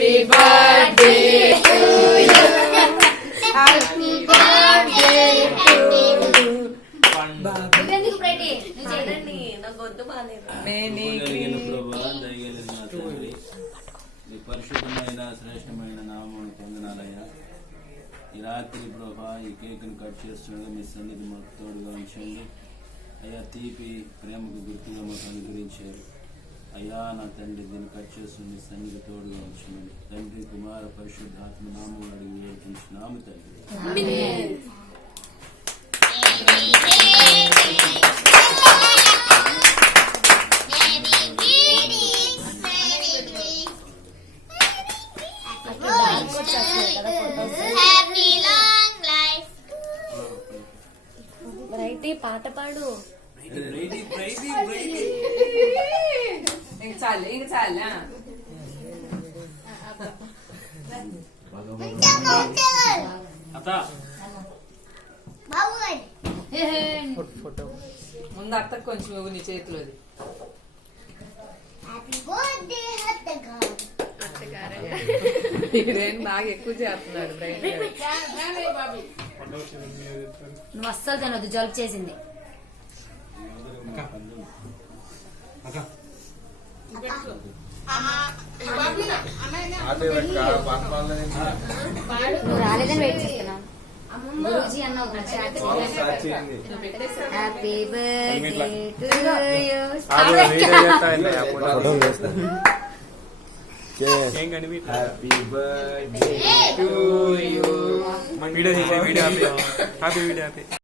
Happy birthday to you happy birthday to you ఇవెందుకు ప్రైటీ నువ్వు చేయండి నాకు వద్దు బాలేదు నీ పరిశుద్ధమైన శ్రేష్టమైన నామమును పొందనాలయ్యా. ఈ రాత్రి ప్రభా ఈ కేకును కట్ చేస్తుండగా మీ సన్నిధి మాకు తోడుగా ఉంచండి అయ్యా. తీపి ప్రేమకు గుర్తుగా మాకు అనుగ్రహించారు అయ్యా. నా తండ్రి దీన్ని కట్ చేస్తుంది మీ సన్నిధి తోడుగా ఉంచండి. తండ్రి కుమార పరిశుద్ధాత్మ నామములు అడిగి వేడుకుంటున్నాము తండ్రి. రైటీ పాట పాడు. ఇంక చాలు ముందు అత్తకు కొంచెం ఇవ్వు నీ చేతిలోది. ఇదేం బాగా ఎక్కువ చేస్తున్నాడు నువ్వు అస్సలు తినొద్దు, జలుబు చేసింది. నువ్వు రాలేదని వెయిట్ చేస్తున్నాను. గురూజీ అన్నావు happy birthday to you. Happy birthday to you. Video happy